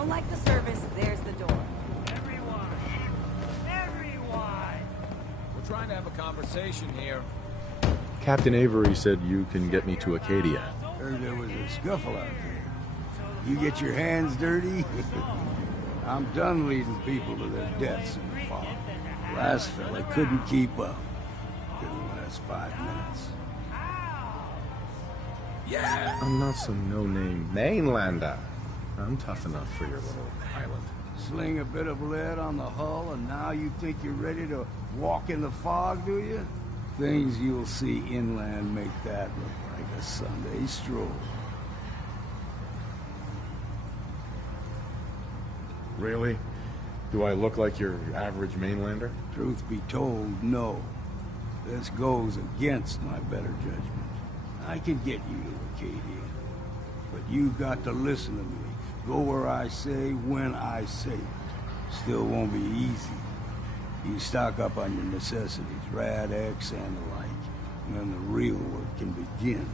don't like the service, there's the door. Everyone! Everyone! We're trying to have a conversation here. Captain Avery said you can get me to Acadia. Heard there was a scuffle out there. You get your hands dirty? I'm done leading people to their deaths in the fog. Last fella couldn't keep up. Didn't last 5 minutes. Yeah! I'm not some no-name mainlander. I'm tough enough for your little island. Sling a bit of lead on the hull, and now you think you're ready to walk in the fog, do you? Things you'll see inland make that look like a Sunday stroll. Really? Do I look like your average mainlander? Truth be told, no. This goes against my better judgment. I can get you to Acadia, but you've got to listen to me. Go where I say, when I say it. Still won't be easy. You stock up on your necessities, Rad X and the like, and then the real work can begin.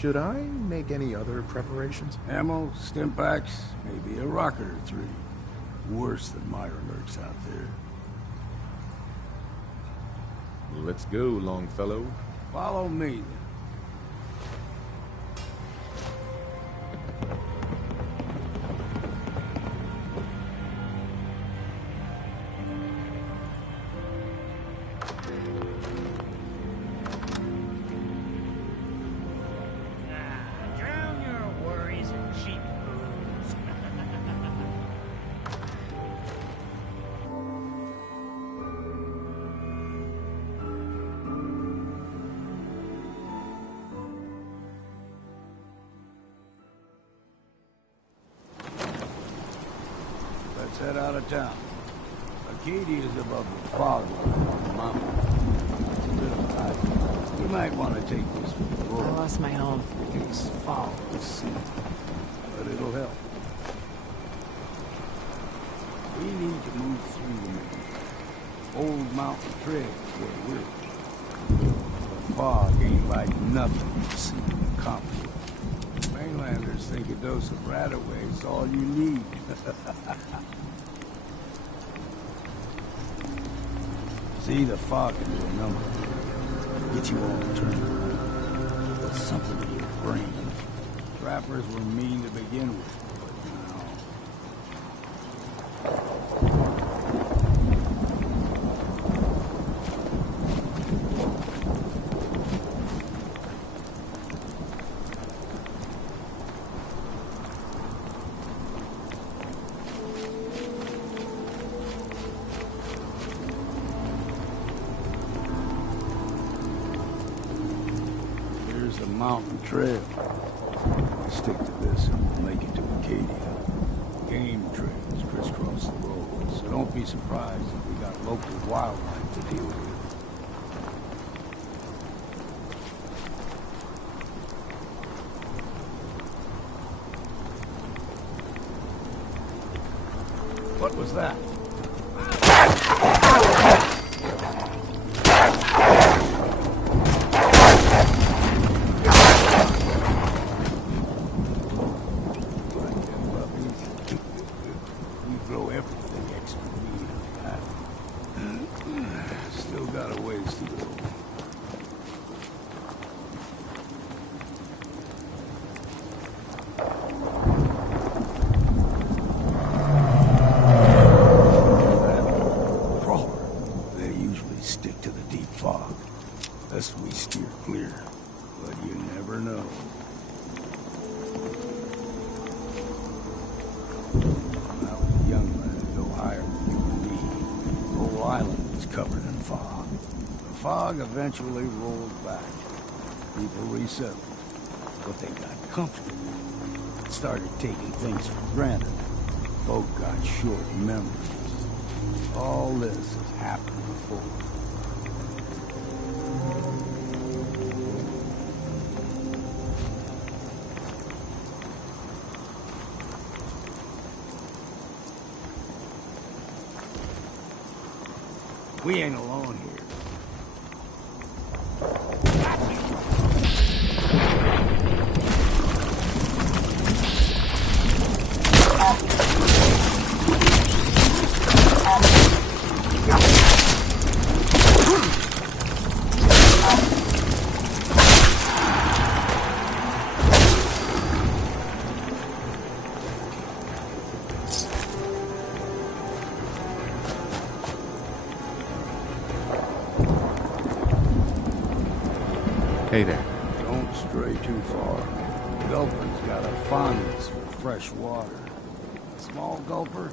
Should I make any other preparations? Ammo, stimpaks, maybe a rocket or 3. Worse than Myra lurks out there. Let's go, Longfellow. Follow me, then. Drown your worries in cheap booze. Let's head out of town. Acadia is above the fog line on the mountain. It's a bit of a hike. You might want to take this for the I road. lost my home. In case fog is seen. But it'll help. We need to move through the main. Old mountain trail is where we're. The fog ain't like nothing you've seen in the conflict. Mainlanders think a dose of Radaway is all you need. See, the fog can do a number. Get you all turned around. Put something in your brain. Trappers were mean to begin with, but now... Here's the mountain trail. Stick to this and we'll make it to Acadia. Game trails crisscross the road, so don't be surprised if we got local wildlife to deal with. What was that? We blow everything extra mean. Still got a ways to go. Crawler, they usually stick to the deep fog. Thus we steer clear, but you never know. When I was a young lad, go higher than you and me. The whole island was covered in fog. The fog eventually rolled back. People resettled, but they got comfortable. Started taking things for granted. Folk got short memories. All this has happened before. We ain't alone here. Hey there. Don't stray too far. Gulper's got a fondness for fresh water. A small gulper,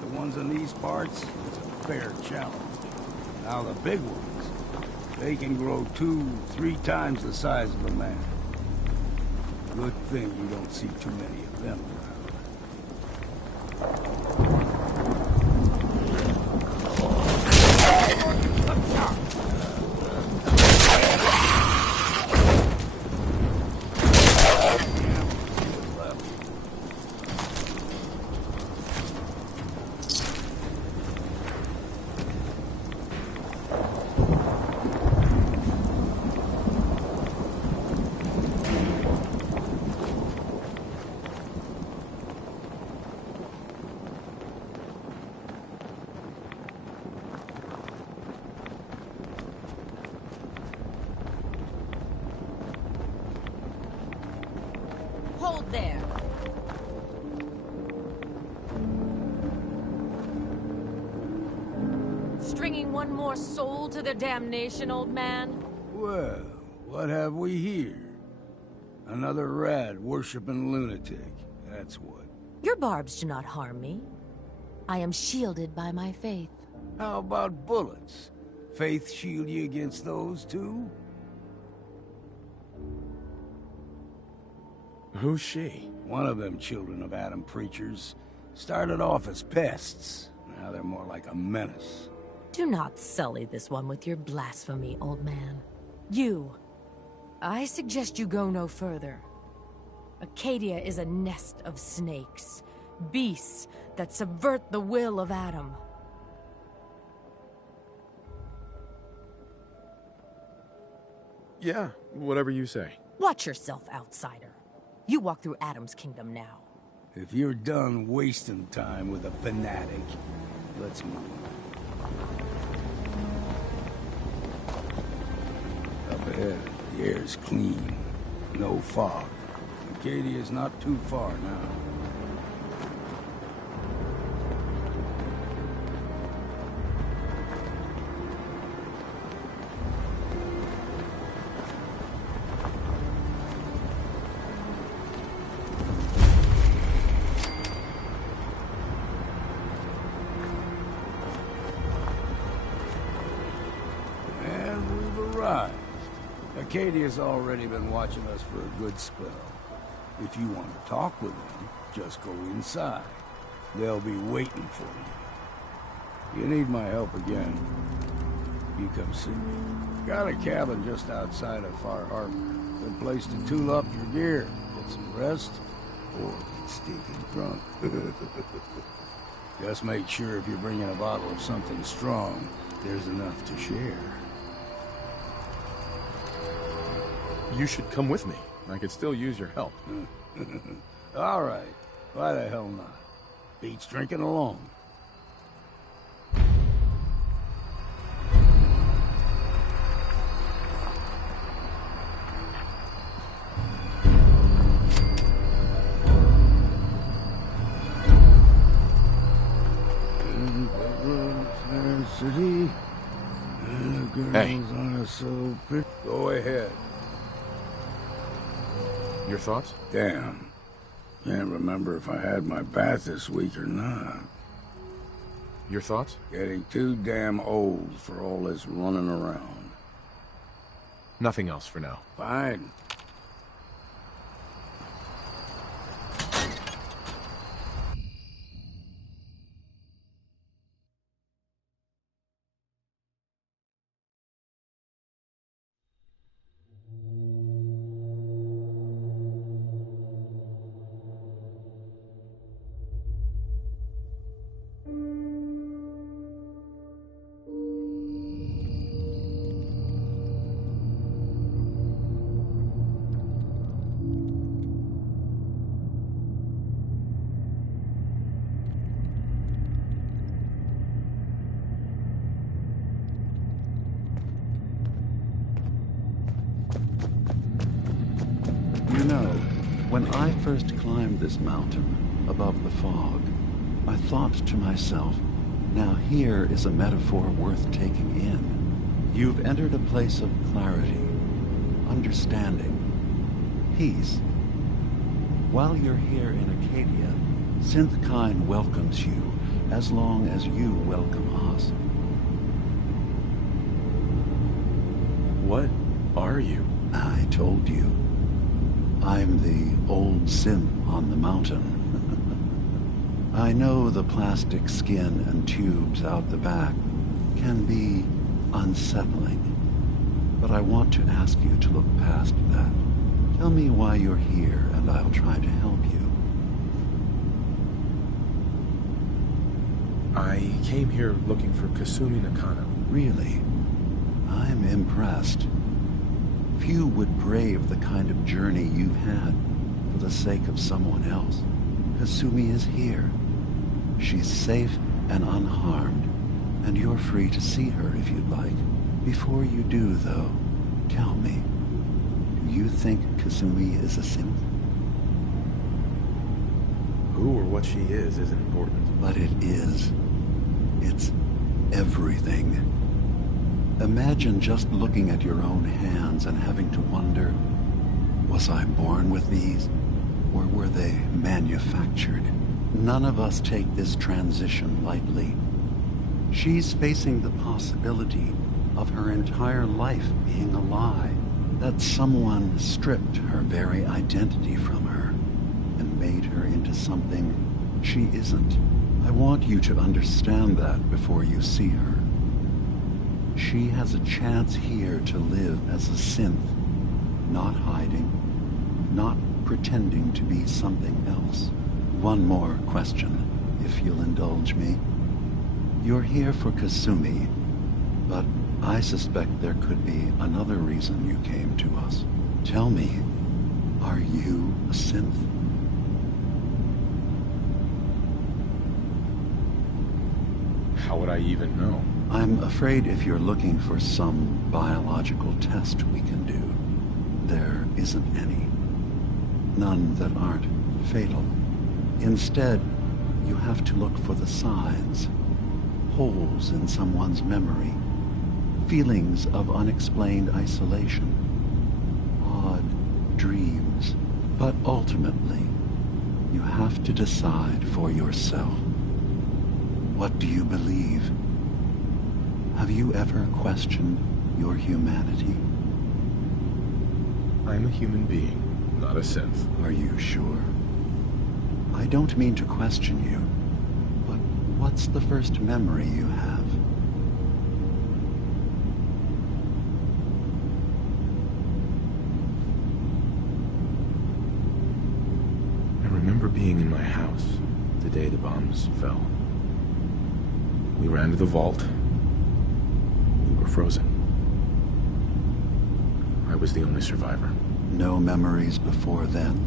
the ones in these parts, is a fair challenge. Now the big ones, they can grow 2-3 times the size of a man. Good thing you don't see too many of them around. Hold there. Stringing one more soul to their damnation, old man? Well, what have we here? Another rad worshipping lunatic, that's what. Your barbs do not harm me. I am shielded by my faith. How about bullets? Faith shield you against those too? Who's she? One of them children of Adam preachers started off as pests. Now they're more like a menace. Do not sully this one with your blasphemy, old man. I suggest you go no further. Acadia is a nest of snakes, beasts that subvert the will of Adam. Yeah, whatever you say. Watch yourself, outsider. You walk through Adam's kingdom now. If you're done wasting time with a fanatic, let's move. Up ahead, the air's clean. No fog. Acadia's not too far now. Acadia's already been watching us for a good spell. If you want to talk with them, just go inside. They'll be waiting for you. You need my help again, you come see me. Got a cabin just outside of Far Harbor. Good place to tool up your gear, get some rest, or get stinking drunk. Just make sure if you're bringing a bottle of something strong, there's enough to share. You should come with me. I could still use your help. All right. Why the hell not? Beats drinking alone. City, and the girls are so pretty. Go ahead. Your thoughts? Damn. Can't remember if I had my bath this week or not. Your thoughts? Getting too damn old for all this running around. Nothing else for now. Fine. You know, when I first climbed this mountain above the fog, I thought to myself, now here is a metaphor worth taking in. You've entered a place of clarity, a understanding, peace. While you're here in Acadia, Synthkind welcomes you as long as you welcome us. What are you? I told you. I'm the old synth on the mountain. I know the plastic skin and tubes out the back can be unsettling, but I want to ask you to look past that. Tell me why you're here, and I'll try to help you. I came here looking for Kasumi Nakano. Really? I'm impressed. Few would brave the kind of journey you've had for the sake of someone else. Kasumi is here. She's safe and unharmed, and you're free to see her if you'd like. Before you do, though, tell me, do you think Kasumi is a synth? Who or what she is isn't important. But it is. It's everything. Imagine just looking at your own hands and having to wonder, was I born with these, or were they manufactured? None of us take this transition lightly. She's facing the possibility of her entire life being a lie, that someone stripped her very identity from her and made her into something she isn't. I want you to understand that before you see her. She has a chance here to live as a synth, not hiding, not pretending to be something else. One more question, if you'll indulge me. You're here for Kasumi, but I suspect there could be another reason you came to us. Tell me, are you a synth? How would I even know? I'm afraid if you're looking for some biological test we can do, there isn't any. None that aren't fatal. Instead, you have to look for the signs, holes in someone's memory, feelings of unexplained isolation, odd dreams. But ultimately, you have to decide for yourself. What do you believe? Have you ever questioned your humanity? I'm a human being, not a synth. Are you sure? I don't mean to question you, but what's the first memory you have? I remember being in my house the day the bombs fell. We ran to the vault. We were frozen. I was the only survivor. No memories before then?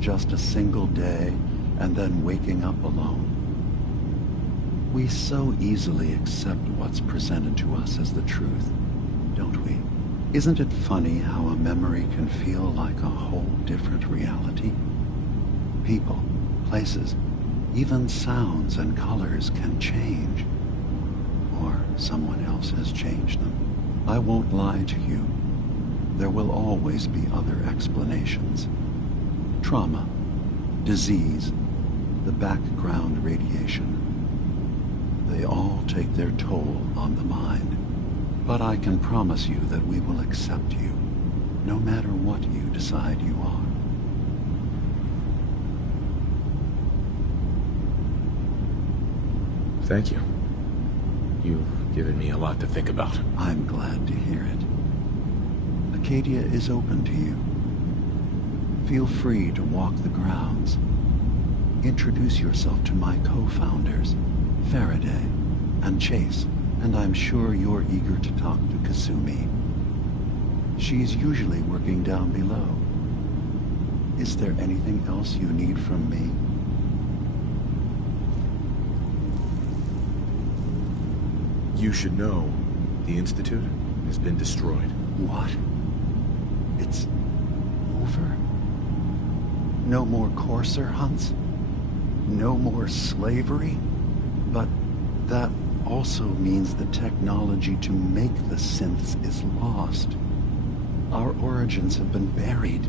Just a single day, and then waking up alone. We so easily accept what's presented to us as the truth, don't we? Isn't it funny how a memory can feel like a whole different reality? People, places, even sounds and colors can change. Or someone else has changed them. I won't lie to you. There will always be other explanations. Trauma, disease, the background radiation. They all take their toll on the mind. But I can promise you that we will accept you, no matter what you decide you are. Thank you. You've given me a lot to think about. I'm glad to hear it. Acadia is open to you. Feel free to walk the grounds. Introduce yourself to my co-founders, Faraday and Chase, and I'm sure you're eager to talk to Kasumi. She's usually working down below. Is there anything else you need from me? You should know, the Institute has been destroyed. What? It's over? No more courser hunts? No more slavery? But that also means the technology to make the synths is lost. Our origins have been buried.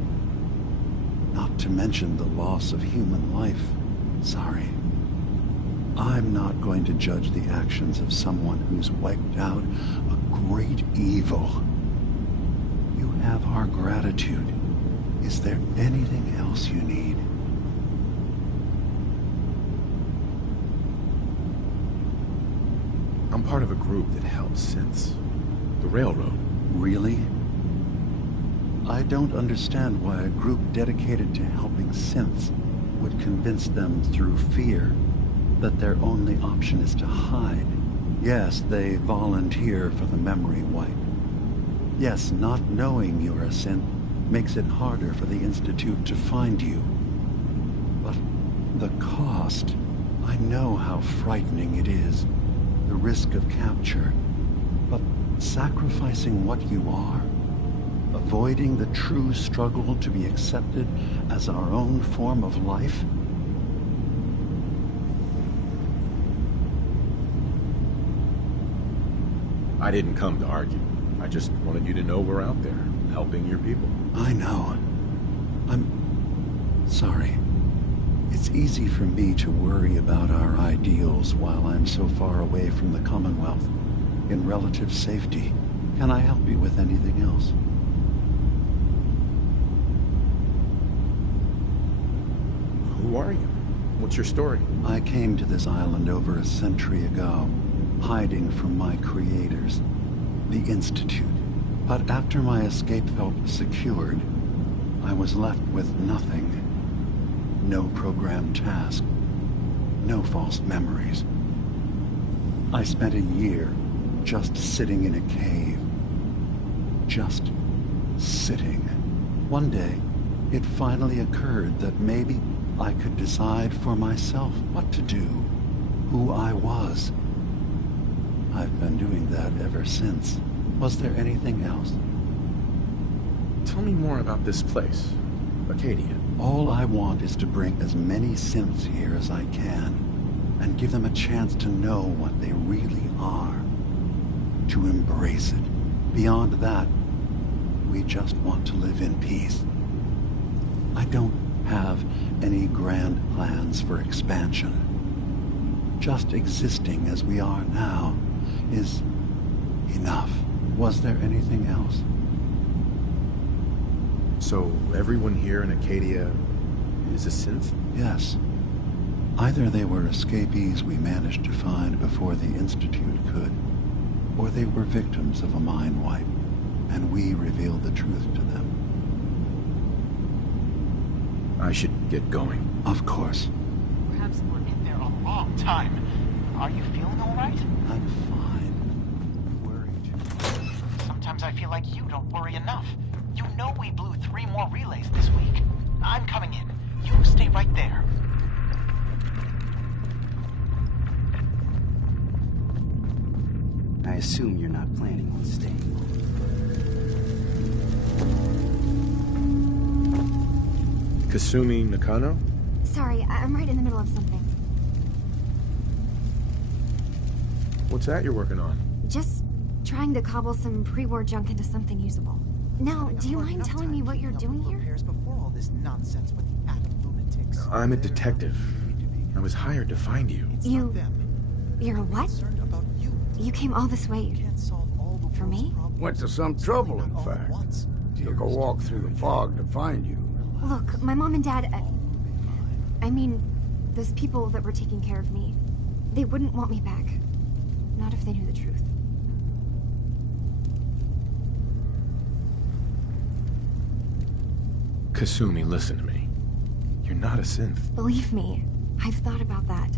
Not to mention the loss of human life. Sorry. I'm not going to judge the actions of someone who's wiped out a great evil. You have our gratitude. Is there anything else you need? I'm part of a group that helps synths. The Railroad. Really? I don't understand why a group dedicated to helping synths would convince them through fear that their only option is to hide. Yes, they volunteer for the memory wipe. Yes, not knowing you're a synth makes it harder for the Institute to find you. But the cost, I know how frightening it is. The risk of capture. But sacrificing what you are, avoiding the true struggle to be accepted as our own form of life? I didn't come to argue. I just wanted you to know we're out there, helping your people. I know. I'm sorry. It's easy for me to worry about our ideals while I'm so far away from the Commonwealth, in relative safety. Can I help you with anything else? Who are you? What's your story? I came to this island over a century ago, hiding from my creators, the Institute. But after my escape felt secured, I was left with nothing. No programmed task. No false memories. I spent a year just sitting in a cave. Just sitting. One day, it finally occurred that maybe I could decide for myself what to do, who I was. I've been doing that ever since. Was there anything else? Tell me more about this place, Acadia. All I want is to bring as many synths here as I can, and give them a chance to know what they really are. To embrace it. Beyond that, we just want to live in peace. I don't have any grand plans for expansion. Just existing as we are now is enough. Was there anything else? So everyone here in Acadia is a synth? Yes. Either they were escapees we managed to find before the Institute could, or they were victims of a mind wipe, and we revealed the truth to them. I should get going. Of course. Perhaps we're in there a long time. Are you feeling all right? I'm fine. You worry too. Sometimes I feel like you don't worry enough. You know we blew 3 more relays this week. I'm coming in. You stay right there. I assume you're not planning on staying. Kasumi Nakano? Sorry, I'm right in the middle of something. What's that you're working on? Just trying to cobble some pre-war junk into something usable. Now, do you mind telling me what you're doing here? Before all this nonsense with the atom lunatics. I'm a detective. I was hired to find you. You're a what? You came all this way for me? Went to some trouble, in fact. Took a walk through the fog to find you. Look, my mom and dad... I mean, those people that were taking care of me, they wouldn't want me back. Not if they knew the truth. Kasumi, listen to me. You're not a synth. Believe me, I've thought about that.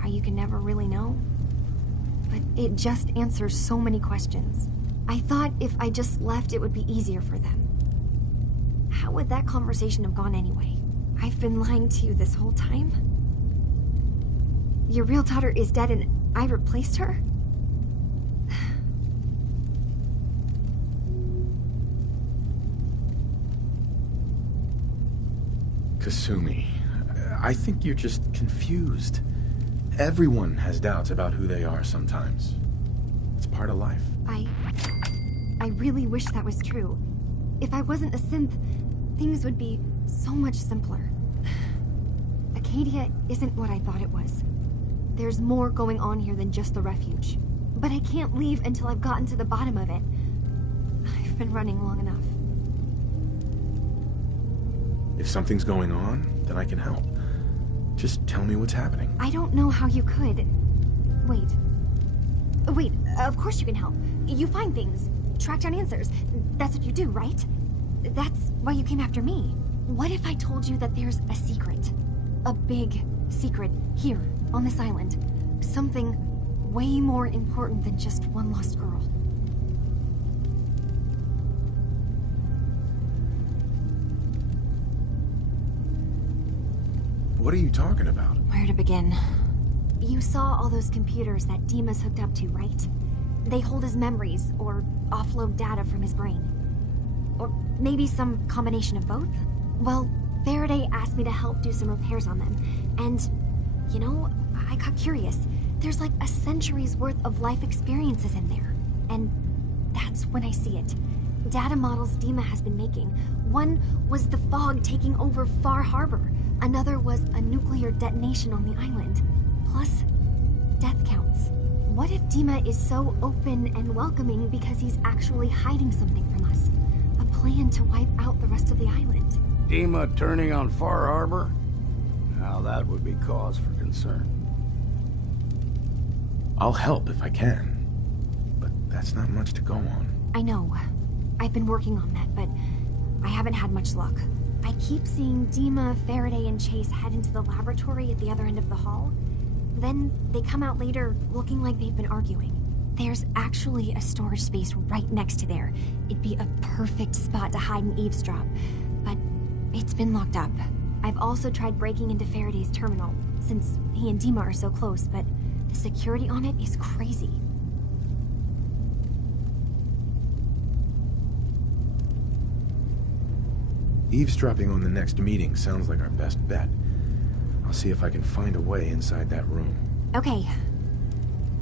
How you can never really know. But it just answers so many questions. I thought if I just left, it would be easier for them. How would that conversation have gone anyway? I've been lying to you this whole time? Your real daughter is dead and I replaced her? Kasumi, I think you're just confused. Everyone has doubts about who they are sometimes. It's part of life. I really wish that was true. If I wasn't a synth, things would be so much simpler. Acadia isn't what I thought it was. There's more going on here than just the refuge. But I can't leave until I've gotten to the bottom of it. I've been running long enough. If something's going on, then I can help. Just tell me what's happening. I don't know how you could. Wait. Wait, of course you can help. You find things, track down answers. That's what you do, right? That's why you came after me. What if I told you that there's a secret? A big secret here, on this island. Something way more important than just one lost girl. What are you talking about? Where to begin? You saw all those computers that DiMA's hooked up to, right? They hold his memories, or offload data from his brain. Or maybe some combination of both? Well, Faraday asked me to help do some repairs on them. And, you know, I got curious. There's like a century's worth of life experiences in there. And that's when I see it. Data models DiMA has been making. One was the fog taking over Far Harbor. Another was a nuclear detonation on the island. Plus, death counts. What if DiMA is so open and welcoming because he's actually hiding something from us? A plan to wipe out the rest of the island. DiMA turning on Far Harbor? Now that would be cause for concern. I'll help if I can. But that's not much to go on. I know. I've been working on that, but I haven't had much luck. I keep seeing DiMA, Faraday, and Chase head into the laboratory at the other end of the hall. Then they come out later looking like they've been arguing. There's actually a storage space right next to there. It'd be a perfect spot to hide and eavesdrop. But it's been locked up. I've also tried breaking into Faraday's terminal, since he and DiMA are so close, but the security on it is crazy. Eavesdropping on the next meeting sounds like our best bet. I'll see if I can find a way inside that room. Okay.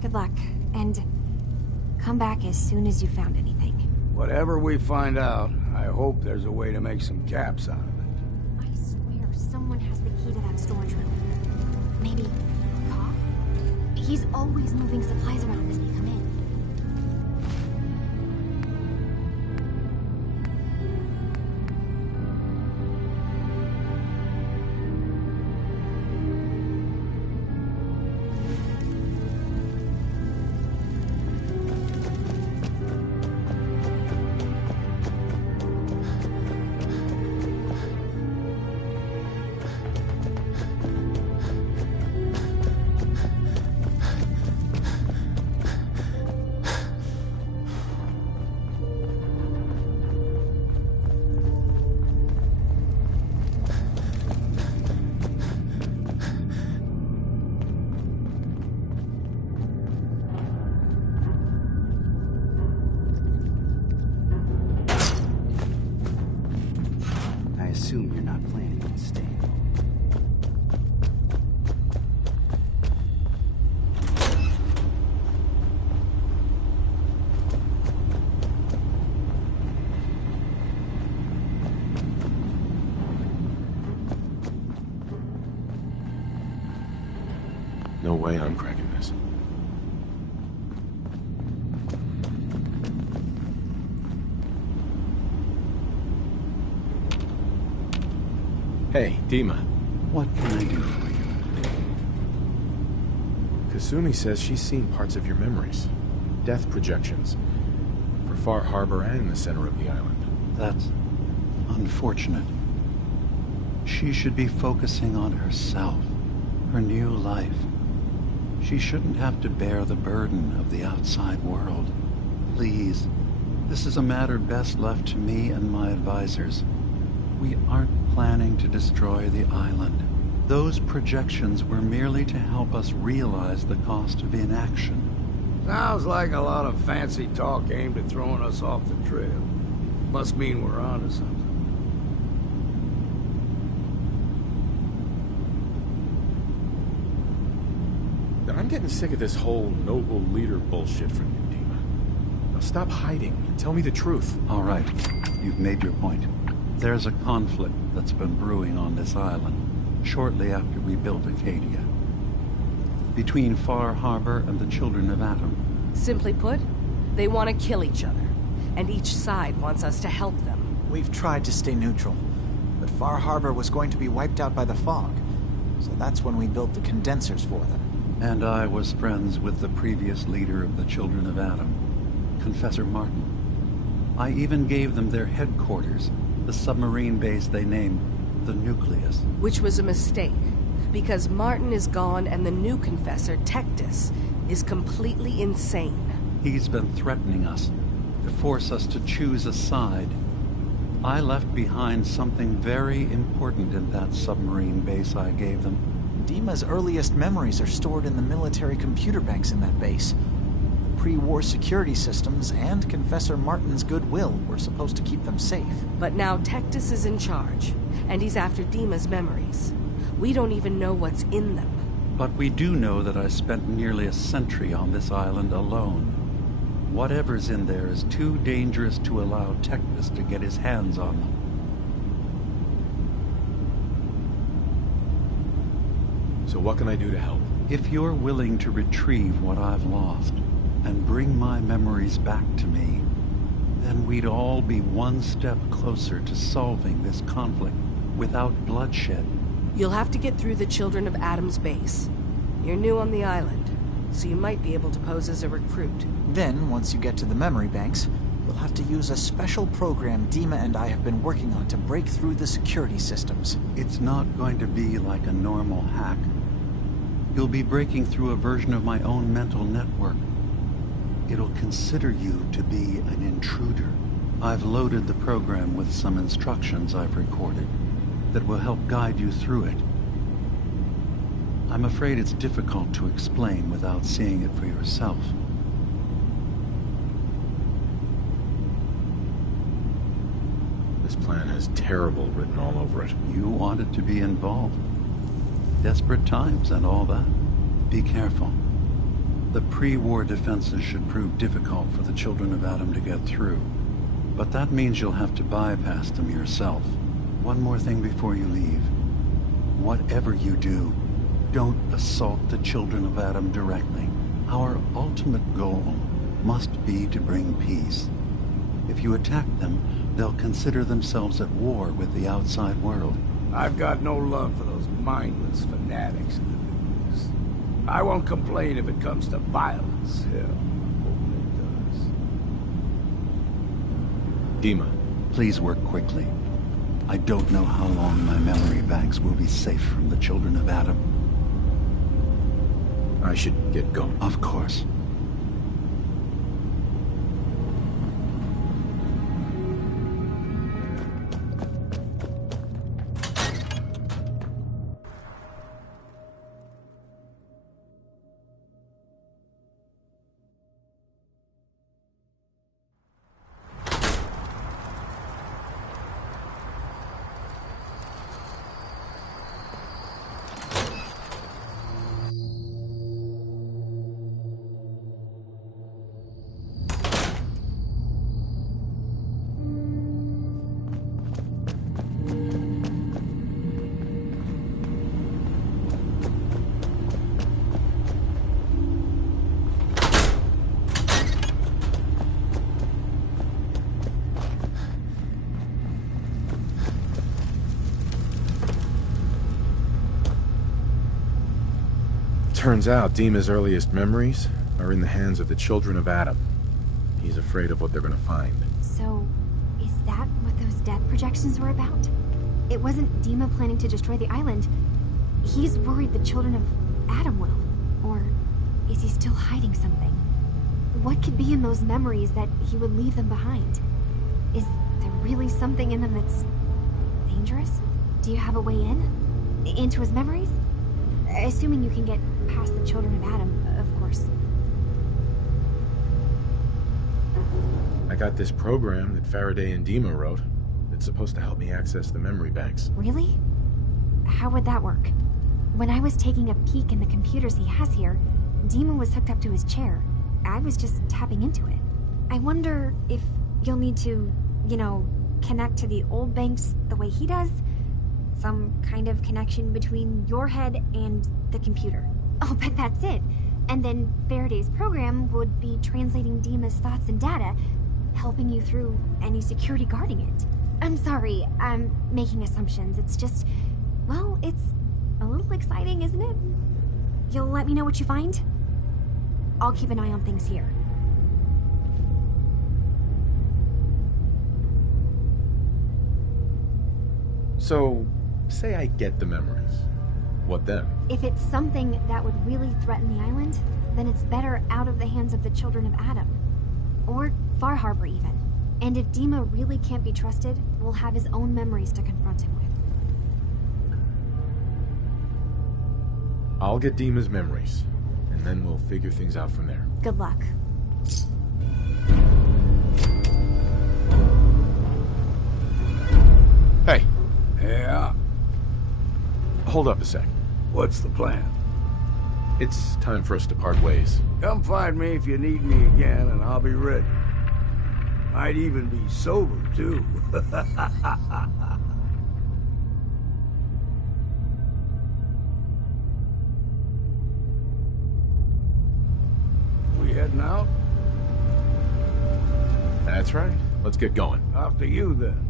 Good luck, and come back as soon as you found anything. Whatever we find out, I hope there's a way to make some caps out of it. I swear someone has the key to that storage room. Maybe a cop? He's always moving supplies around as they come in. assume you're not planning on staying. No way I'm cracking this. Hey, DiMA. What can I do for you? Kasumi says she's seen parts of your memories. Death projections. For Far Harbor and the center of the island. That's unfortunate. She should be focusing on herself, her new life. She shouldn't have to bear the burden of the outside world. Please, this is a matter best left to me and my advisors. We aren't planning to destroy the island. Those projections were merely to help us realize the cost of inaction. Sounds like a lot of fancy talk aimed at throwing us off the trail. Must mean we're onto something. I'm getting sick of this whole noble leader bullshit from you, DiMA. Now stop hiding and tell me the truth. All right, you've made your point. There's a conflict that's been brewing on this island shortly after we built Acadia. Between Far Harbor and the Children of Atom. Simply put, they want to kill each other, and each side wants us to help them. We've tried to stay neutral, but Far Harbor was going to be wiped out by the fog, so that's when we built the condensers for them. And I was friends with the previous leader of the Children of Atom, Confessor Martin. I even gave them their headquarters, the submarine base they named the Nucleus. Which was a mistake, because Martin is gone and the new Confessor, Tectus, is completely insane. He's been threatening us, to force us to choose a side. I left behind something very important in that submarine base I gave them. DiMA's earliest memories are stored in the military computer banks in that base. The pre-war security systems and Confessor Martin's goodwill were supposed to keep them safe. But now Tectus is in charge, and he's after DiMA's memories. We don't even know what's in them. But we do know that I spent nearly a century on this island alone. Whatever's in there is too dangerous to allow Tectus to get his hands on them. So what can I do to help? If you're willing to retrieve what I've lost and bring my memories back to me, then we'd all be one step closer to solving this conflict without bloodshed. You'll have to get through the Children of Atom's base. You're new on the island, so you might be able to pose as a recruit. Then, once you get to the memory banks, you'll have to use a special program DiMA and I have been working on to break through the security systems. It's not going to be like a normal hack. You'll be breaking through a version of my own mental network. It'll consider you to be an intruder. I've loaded the program with some instructions I've recorded that will help guide you through it. I'm afraid it's difficult to explain without seeing it for yourself. This plan has terrible written all over it. You wanted to be involved. Desperate times and all that. Be careful. The pre-war defenses should prove difficult for the Children of Atom to get through. But that means you'll have to bypass them yourself. One more thing before you leave. Whatever you do, don't assault the Children of Atom directly. Our ultimate goal must be to bring peace. If you attack them, they'll consider themselves at war with the outside world. I've got no love for those mindless fanatics in the news. I won't complain if it comes to violence. Hell, hoping it does. DiMA. Please work quickly. I don't know how long my memory banks will be safe from the Children of Atom. I should get going. Of course. Turns out DiMA's earliest memories are in the hands of the Children of Atom. He's afraid of what they're gonna find. So, is that what those death projections were about? It wasn't DiMA planning to destroy the island. He's worried the Children of Atom will. Or is he still hiding something? What could be in those memories that he would leave them behind? Is there really something in them that's dangerous? Do you have a way in? Into his memories? Assuming you can get past the Children of Atom, of course. I got this program that Faraday and DiMA wrote. It's supposed to help me access the memory banks. Really? How would that work? When I was taking a peek in the computers he has here, DiMA was hooked up to his chair. I was just tapping into it. I wonder if you'll need to, connect to the old banks the way he does. Some kind of connection between your head and the computer. Oh, but that's it. And then Faraday's program would be translating DiMa's thoughts and data, helping you through any security guarding it. I'm sorry, I'm making assumptions. It's just, well, it's a little exciting, isn't it? You'll let me know what you find? I'll keep an eye on things here. So, say I get the memories. What then? If it's something that would really threaten the island, then it's better out of the hands of the children of Adam. Or Far Harbor, even. And if DiMa really can't be trusted, we'll have his own memories to confront him with. I'll get DiMa's memories, and then we'll figure things out from there. Good luck. Hey. Yeah? Hold up a sec. What's the plan? It's time for us to part ways. Come find me if you need me again, and I'll be ready. Might even be sober, too. We heading out? That's right. Let's get going. Off to you, then.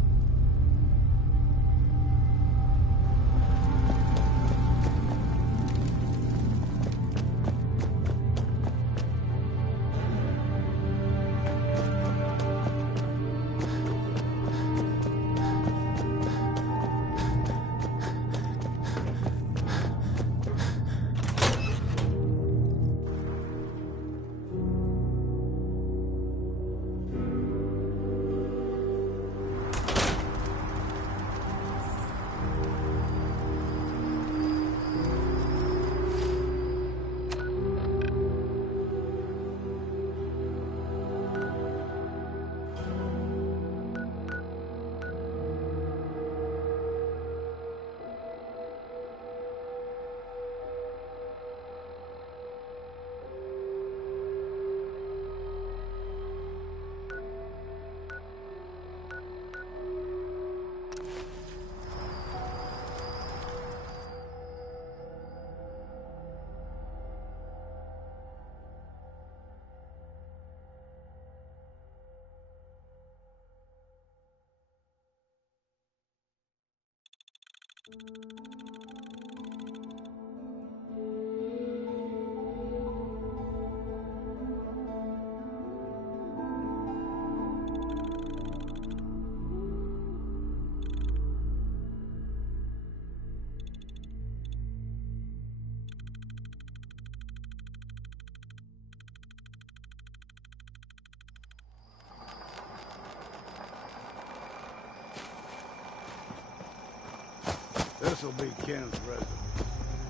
This'll be Ken's residence.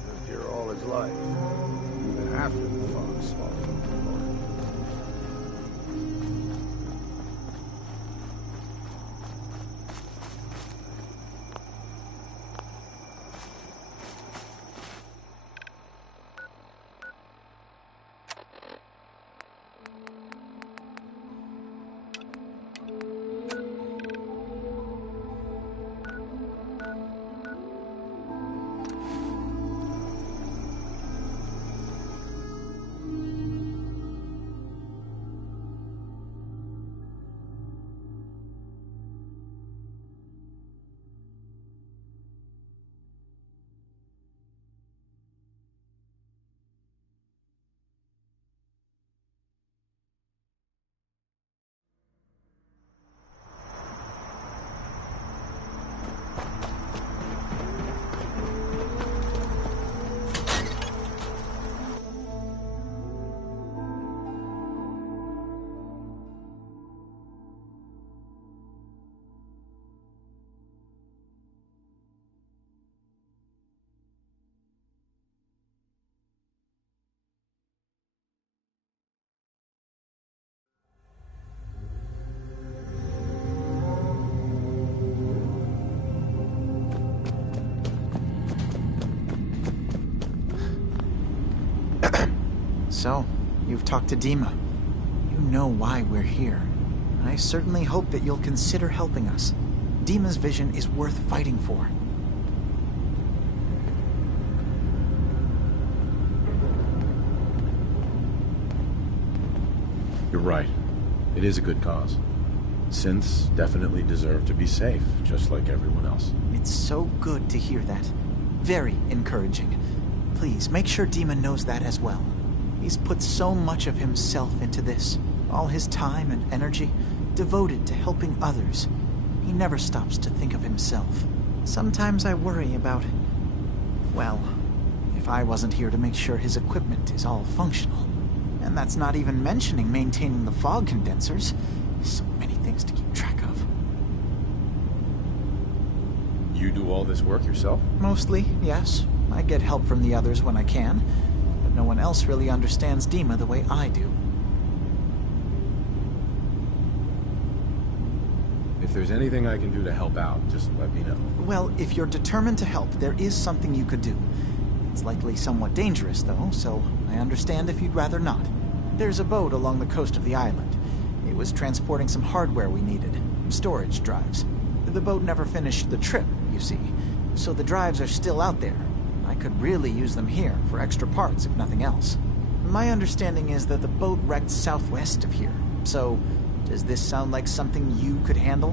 Lived here all his life, even after the fog swallowed him apart. So, you've talked to DiMa. You know why we're here. I certainly hope that you'll consider helping us. DiMA's vision is worth fighting for. You're right. It is a good cause. Synths definitely deserve to be safe, just like everyone else. It's so good to hear that. Very encouraging. Please, make sure DiMA knows that as well. He's put so much of himself into this. All his time and energy, devoted to helping others. He never stops to think of himself. Sometimes I worry about... well, if I wasn't here to make sure his equipment is all functional. And that's not even mentioning maintaining the fog condensers. So many things to keep track of. You do all this work yourself? Mostly, yes. I get help from the others when I can. But no one else really understands DiMA the way I do. If there's anything I can do to help out, just let me know. Well, if you're determined to help, there is something you could do. It's likely somewhat dangerous, though, so I understand if you'd rather not. There's a boat along the coast of the island. It was transporting some hardware we needed. Storage drives. The boat never finished the trip, you see, so the drives are still out there. I could really use them here for extra parts, if nothing else. My understanding is that the boat wrecked southwest of here, so does this sound like something you could handle?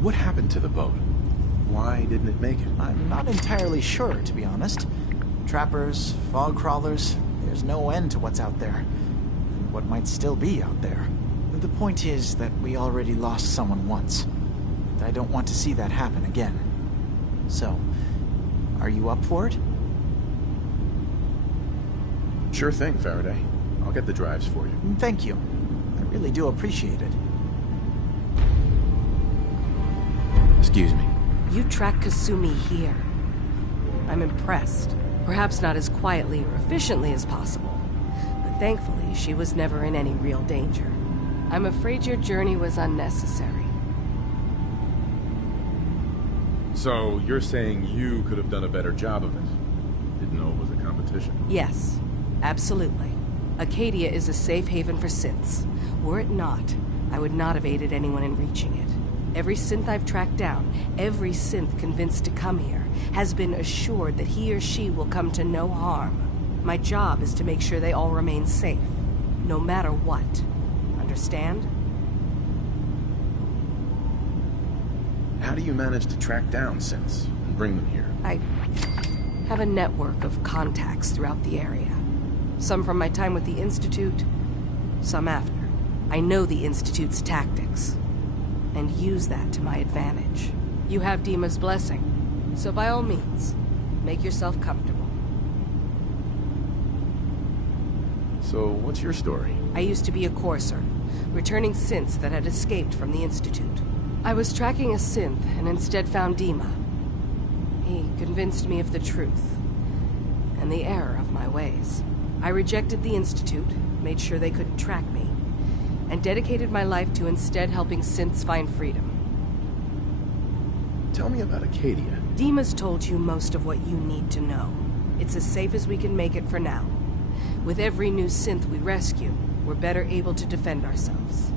What happened to the boat? Why didn't it make it? I'm not entirely sure, to be honest. Trappers, fog crawlers, there's no end to what's out there. And what might still be out there. The point is that we already lost someone once. And I don't want to see that happen again. So, are you up for it? Sure thing, Faraday. I'll get the drives for you. Thank you. I really do appreciate it. Excuse me. You tracked Kasumi here. I'm impressed. Perhaps not as quietly or efficiently as possible, but thankfully she was never in any real danger. I'm afraid your journey was unnecessary. So, you're saying you could have done a better job of it? Didn't know it was a competition? Yes, absolutely. Acadia is a safe haven for synths. Were it not, I would not have aided anyone in reaching it. Every synth I've tracked down, every synth convinced to come here, has been assured that he or she will come to no harm. My job is to make sure they all remain safe, no matter what. Understand? How do you manage to track down synths and bring them here? I have a network of contacts throughout the area. Some from my time with the Institute, some after. I know the Institute's tactics, and use that to my advantage. You have DiMA's blessing, so by all means, make yourself comfortable. So, what's your story? I used to be a courser, returning synths that had escaped from the Institute. I was tracking a synth and instead found DiMA. He convinced me of the truth, and the error of my ways. I rejected the Institute, made sure they couldn't track me, and dedicated my life to instead helping synths find freedom. Tell me about Acadia. DiMA's told you most of what you need to know. It's as safe as we can make it for now. With every new synth we rescue, we're better able to defend ourselves.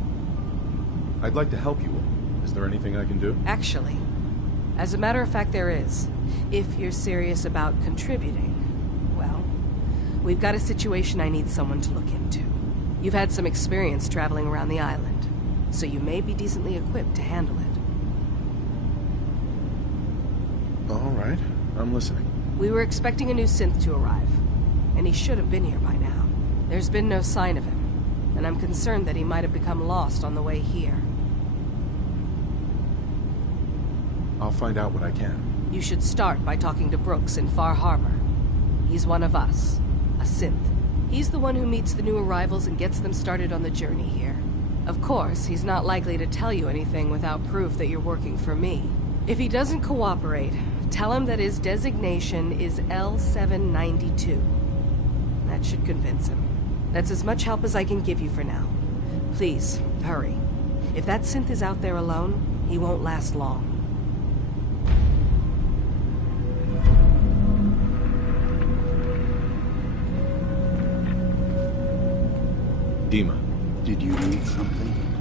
I'd like to help you all. Is there anything I can do? Actually, as a matter of fact, there is. If you're serious about contributing, well, we've got a situation I need someone to look into. You've had some experience traveling around the island, so you may be decently equipped to handle it. All right, I'm listening. We were expecting a new synth to arrive, and he should have been here by now. There's been no sign of him, and I'm concerned that he might have become lost on the way here. I'll find out what I can. You should start by talking to Brooks in Far Harbor. He's one of us, a synth. He's the one who meets the new arrivals and gets them started on the journey here. Of course, he's not likely to tell you anything without proof that you're working for me. If he doesn't cooperate, tell him that his designation is L792. That should convince him. That's as much help as I can give you for now. Please, hurry. If that synth is out there alone, he won't last long. DiMA. Did you need something?